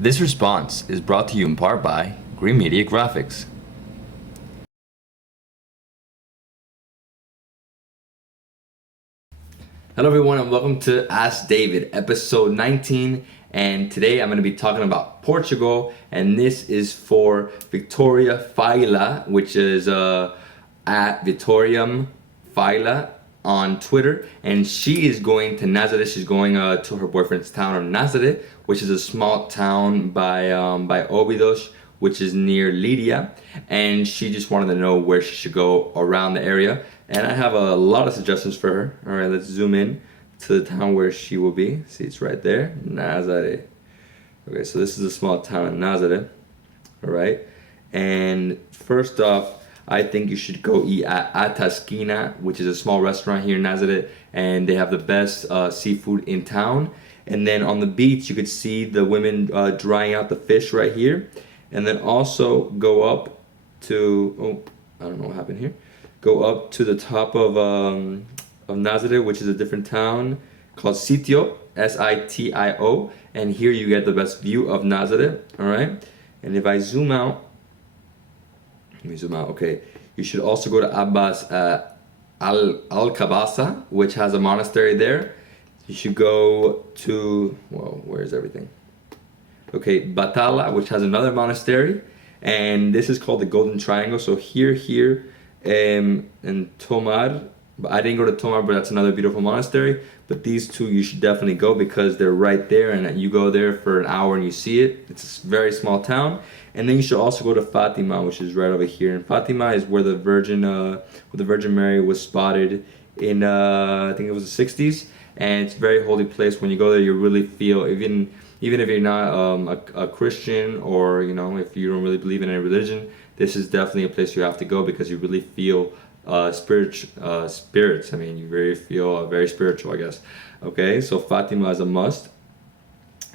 This response is brought to you in part by Green Media Graphics. Hello everyone and welcome to Ask David, episode 19, and today I'm going to be talking about Portugal, and this is for Victoria Faila, which is at Vitorium Faila on Twitter, and she is going to Nazare. She's going to her boyfriend's town of Nazare, which is a small town by Óbidos, which is near Lydia, and she just wanted to know where she should go around the area. And I have a lot of suggestions for her. All right, let's zoom in to the town where she will be. See, it's right there, Nazare. Okay, so this is a small town in Nazare. All right, and first off, I think you should go eat at Atasquina, which is a small restaurant here in Nazare, and they have the best seafood in town. And then on the beach, you could see the women drying out the fish right here. And then also go up to, I don't know what happened here. Go up to the top of Nazare, which is a different town called Sitio, S-I-T-I-O. And here you get the best view of Nazare, all right? And if I zoom out, let me zoom out, okay. You should also go to Alcabasa, which has a monastery there. You should go to, well, where's everything? Okay, Batala, which has another monastery. And this is called the Golden Triangle. So here, and Tomar. I didn't go to Tomar, but that's another beautiful monastery. But these two you should definitely go because they're right there, and you go there for an hour and you see it. It's a very small town. And then you should also go to Fatima, which is right over here. And Fatima is where the Virgin Mary was spotted in I think it was the 60s. And it's a very holy place. When you go there, you really feel, even if you're not a Christian, or if you don't really believe in any religion, this is definitely a place you have to go because you really feel spirits. I mean, you really feel very spiritual, I guess. Okay, so Fatima is a must.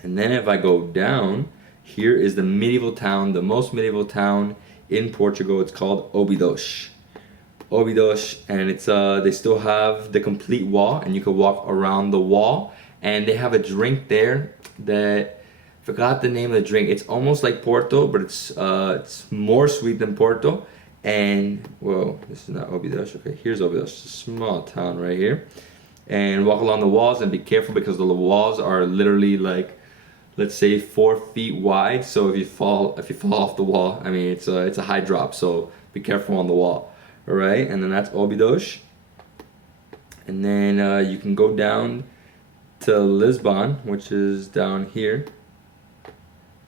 And then if I go down, here is the medieval town, the most medieval town in Portugal. It's called Óbidos. Óbidos, and it's they still have the complete wall, and you can walk around the wall. And they have a drink there that, forgot the name of the drink. It's almost like Porto, but it's more sweet than Porto. And whoa, this is not Óbidos. Okay, here's Óbidos, it's a small town right here. And walk along the walls and be careful because the walls are literally like, let's say 4 feet wide. So if you fall off the wall, I mean it's a high drop. So be careful on the wall. All right, and then that's Óbidos. And then you can go down to Lisbon, which is down here.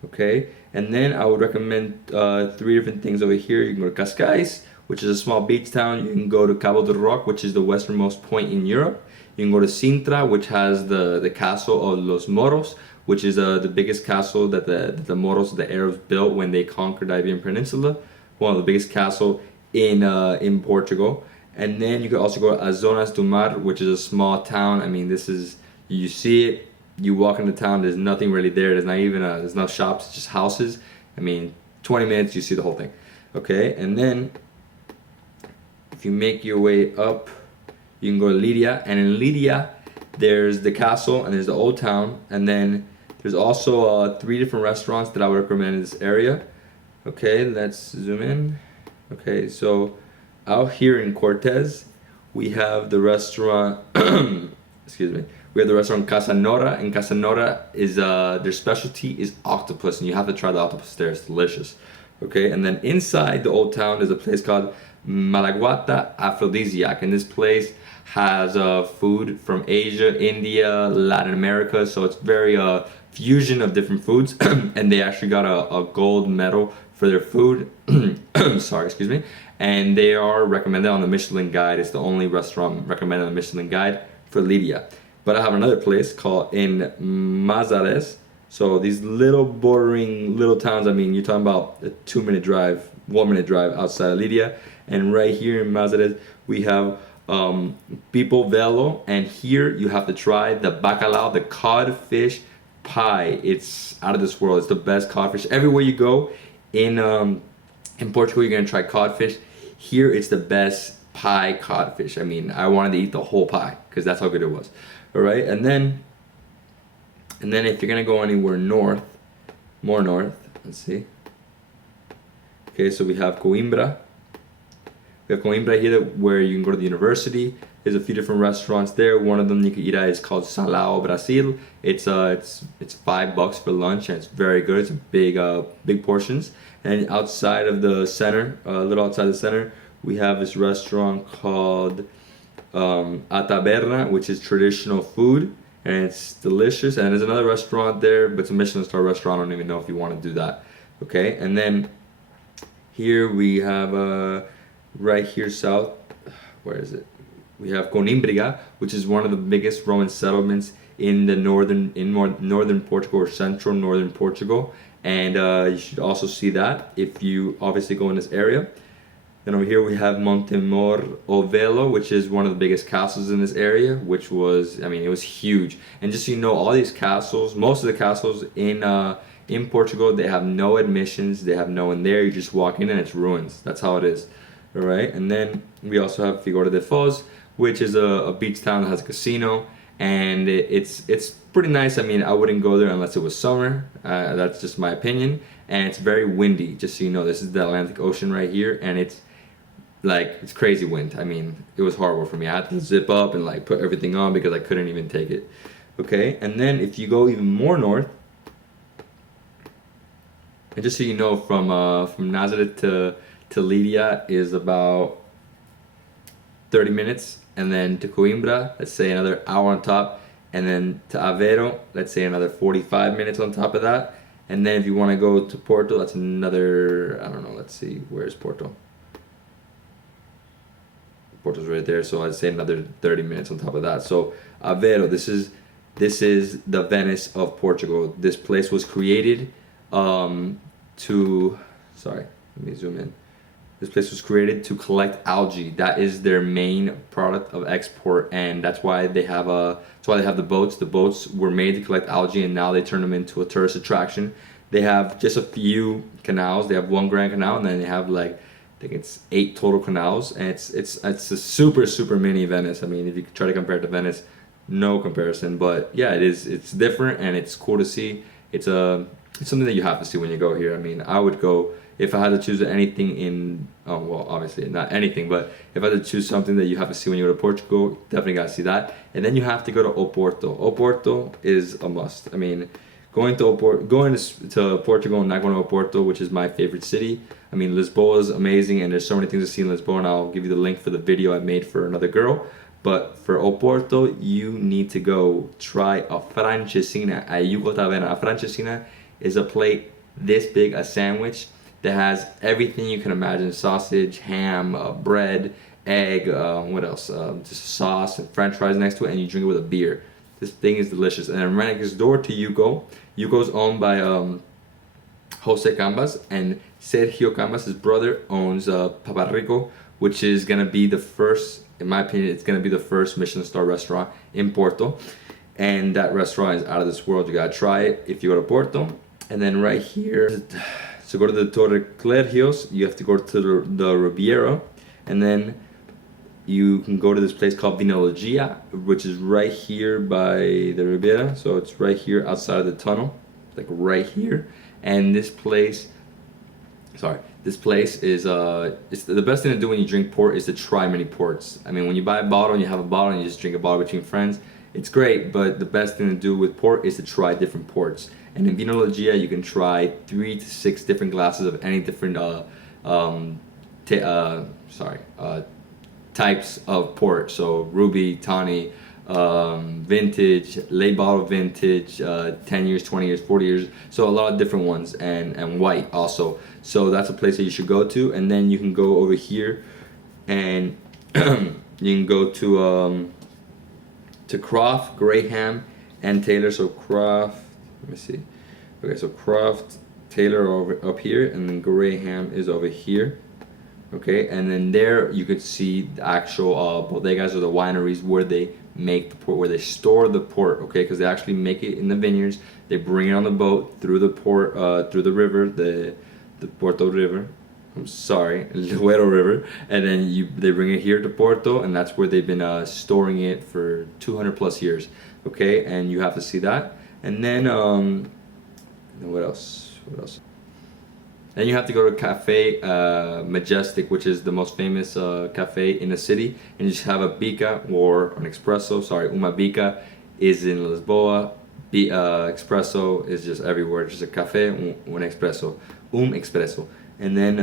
Okay, and then I would recommend 3 different things over here. You can go to Cascais, which is a small beach town. You can go to Cabo de Roc, which is the westernmost point in Europe. You can go to Sintra, which has the castle of Los Moros, which is the biggest castle that the Moros, the Arabs, built when they conquered the Iberian Peninsula. One of the biggest castle in Portugal. And then you can also go to Azonas do Mar, which is a small town. I mean, this is, you see it, you walk into town, there's nothing really there. There's not even there's no shops, it's just houses. I mean, 20 minutes, you see the whole thing. Okay, and then if you make your way up, you can go to Lydia, and in Lydia, there's the castle and there's the old town, and then there's also 3 different restaurants that I would recommend in this area. Okay, let's zoom in. Okay, so out here in Cortez, we have the restaurant, excuse me, we have the restaurant Casa Nora, and Casa Nora is, their specialty is octopus, and you have to try the octopus there, it's delicious. Okay, and then inside the old town is a place called Malagueta Aphrodisiac, and this place has food from Asia, India, Latin America, so it's very fusion of different foods, and they actually got a gold medal for their food. Sorry, excuse me. And they are recommended on the Michelin Guide. It's the only restaurant recommended on the Michelin Guide for Lydia. But I have another place called in Mazares. So these little bordering little towns, I mean, you're talking about a 2-minute drive, 1-minute drive outside of Lydia. And right here in Mazares, we have Pipo Velo. And here you have to try the bacalao, the codfish pie. It's out of this world. It's the best codfish. Everywhere you go in Portugal, you're gonna try codfish. Here, it's the best pie codfish. I mean, I wanted to eat the whole pie because that's how good it was. All right, and then if you're gonna go anywhere north, more north. Let's see. Okay, so we have Coimbra. We have Coimbra here where you can go to the university. There's a few different restaurants there. One of them you can eat at is called Salao Brasil. It's $5 for lunch and it's very good. It's big portions. And outside of the center, a little outside the center, we have this restaurant called A Taberna, which is traditional food and it's delicious. And there's another restaurant there, but it's a Michelin star restaurant. I don't even know if you want to do that. Okay, and then here we have right here south, where is it? We have Coimbra, which is one of the biggest Roman settlements in the northern Portugal or central northern Portugal, and you should also see that if you obviously go in this area. Then over here we have Montemor Ovelo, which is one of the biggest castles in this area, which was, I mean, it was huge. And just so you know, all these castles, most of the castles in Portugal, they have no admissions, they have no one there. You just walk in and it's ruins. That's how it is. All right, and then we also have Figueira de Foz, which is a beach town that has a casino, and it's pretty nice. I mean, I wouldn't go there unless it was summer. That's just my opinion, and it's very windy. Just so you know, this is the Atlantic Ocean right here, and it's crazy wind. I mean, it was horrible for me. I had to zip up and like put everything on because I couldn't even take it. Okay, and then if you go even more north, and just so you know, from Nazare to Lydia is about 30 minutes, and then to Coimbra, let's say another hour on top, and then to Aveiro, let's say another 45 minutes on top of that, and then if you want to go to Porto, that's another, I don't know, let's see, where's Porto? Porto's right there, so I'd say another 30 minutes on top of that. So Aveiro, this is the Venice of Portugal. This place was created sorry, let me zoom in. This place was created to collect algae. That is their main product of export, and that's why they have the boats. The boats were made to collect algae, and now they turn them into a tourist attraction. They have just a few canals. They have one grand canal, and then they have like, I think it's 8 total canals, and it's a super mini Venice. I mean, if you try to compare it to Venice, no comparison. But yeah, it's different and it's cool to see. It's something that you have to see when you go here. I mean, I would go. If I had to choose anything in, oh, well, obviously not anything, but if I had to choose something that you have to see when you go to Portugal, definitely got to see that. And then you have to go to Oporto. Oporto is a must. I mean, going to Portugal and not going to Oporto, which is my favorite city. I mean, Lisbon is amazing, and there's so many things to see in Lisbon. I'll give you the link for the video I made for another girl. But for Oporto, you need to go try a francesina at Yugo Taverna. A francesina is a plate this big, a sandwich that has everything you can imagine: sausage, ham, bread, egg, what else? Just sauce and French fries next to it, and you drink it with a beer. This thing is delicious. And then right next door to Yugo, Yugo's owned by Jose Cambas, and Sergio Cambas, his brother, owns Papa Rico, which is gonna be the first, in my opinion, it's gonna be the first Michelin star restaurant in Porto. And that restaurant is out of this world. You gotta try it if you go to Porto. And then right here, so go to the Torre Clergios, you have to go to the Riviera, and then you can go to this place called Vinologia, which is right here by the Riviera. So it's right here outside of the tunnel, like right here. And this place is it's the best thing to do when you drink port is to try many ports. I mean, when you buy a bottle and you have a bottle and you just drink a bottle between friends, it's great, but the best thing to do with port is to try different ports. And in Vinologia, you can try 3 to 6 different glasses of any different types of port. So ruby, tawny, vintage, late bottle vintage, 10 years, 20 years, 40 years. So a lot of different ones, and white also. So that's a place that you should go to. And then you can go over here and you can go to Croft, Graham, and Taylor. So Croft, let me see. Okay, so Croft, Taylor over up here, and then Graham is over here. Okay, and then there you could see the actual bodegas or the wineries where they make the port, where they store the port. Okay, because they actually make it in the vineyards. They bring it on the boat through the port, through the river, the Porto River. I'm sorry, Duero River, and then they bring it here to Porto, and that's where they've been storing it for 200 plus years. Okay, and you have to see that. And then what else? What else? Then you have to go to Cafe Majestic, which is the most famous cafe in the city, and you just have a bica or an espresso. Sorry, uma bica is in Lisboa. Espresso is just everywhere. Just a cafe, un espresso, espresso. And then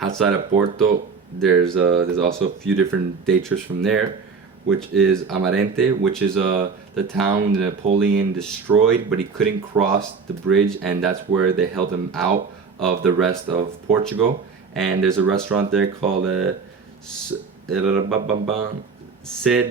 outside of Porto, there's also a few different day trips from there, which is Amarante, which is the town Napoleon destroyed, but he couldn't cross the bridge, and that's where they held him out of the rest of Portugal. And there's a restaurant there called Se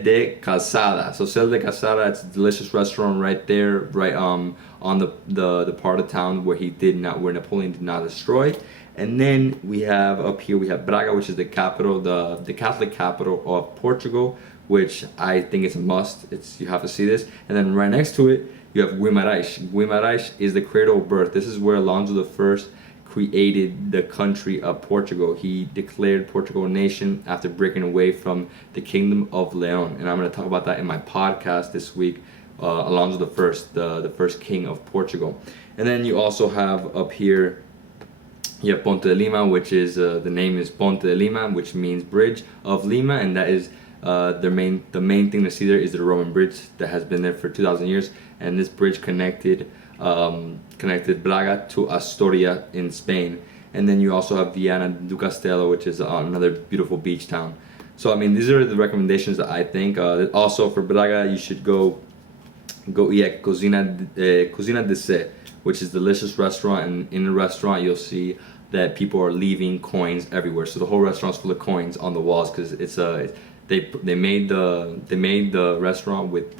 de Calçada. So Se de Calçada, it's a delicious restaurant right there, right on the part of town where where Napoleon did not destroy. And then we have up here, we have Braga, which is the capital, the Catholic capital of Portugal, which I think is a must. You have to see this. And then right next to it, you have Guimarães. Guimarães is the cradle of birth. This is where Alonso I created the country of Portugal. He declared Portugal a nation after breaking away from the kingdom of Leon. And I'm going to talk about that in my podcast this week, Alonso I, the first king of Portugal. And then you also have up here, you have Ponte de Lima, which is, the name is Ponte de Lima, which means bridge of Lima, and that is the main thing to see there is the Roman bridge that has been there for 2,000 years, and this bridge connected Braga to Astoria in Spain. And then you also have Viana do Castelo, which is another beautiful beach town. So I mean, these are the recommendations that I think. Also for Braga, you should go eat at Cocina de Se, which is a delicious restaurant, and in the restaurant you'll see that people are leaving coins everywhere. So the whole restaurant's full of coins on the walls, because they made the restaurant with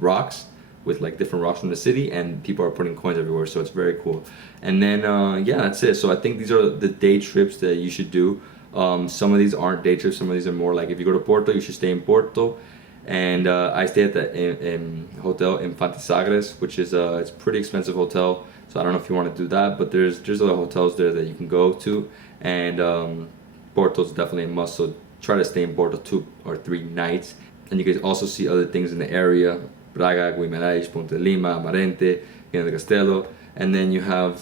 rocks, with like different rocks from the city, and people are putting coins everywhere, so it's very cool. And then yeah, that's it. So I think these are the day trips that you should do. Some of these aren't day trips, some of these are more like, if you go to Porto, you should stay in Porto. And I stay at the hotel Infante Sagres, which is it's a pretty expensive hotel, so I don't know if you want to do that, but there's other hotels there that you can go to, and Porto's definitely a must, so try to stay in Porto 2 or 3 nights. And you can also see other things in the area: Braga, Guimarães, Ponte de Lima, Amarante, Viana do Castelo, and then you have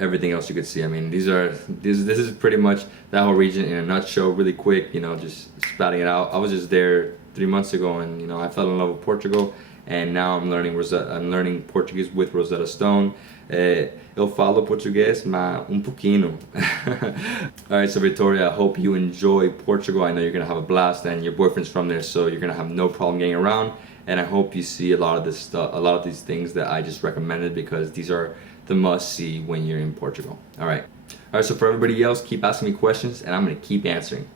everything else you could see. I mean, this is pretty much that whole region in a nutshell, really quick, just spouting it out. I was just there 3 months ago, and I fell in love with Portugal, and now I'm learning Portuguese with Rosetta Stone. Eu falo português, mas pouquinho. Alright, so Victoria, I hope you enjoy Portugal. I know you're gonna have a blast, and your boyfriend's from there, so you're gonna have no problem getting around. And I hope you see a lot of this stuff, a lot of these things that I just recommended, because these are the must see when you're in Portugal. Alright, so for everybody else, keep asking me questions, and I'm gonna keep answering.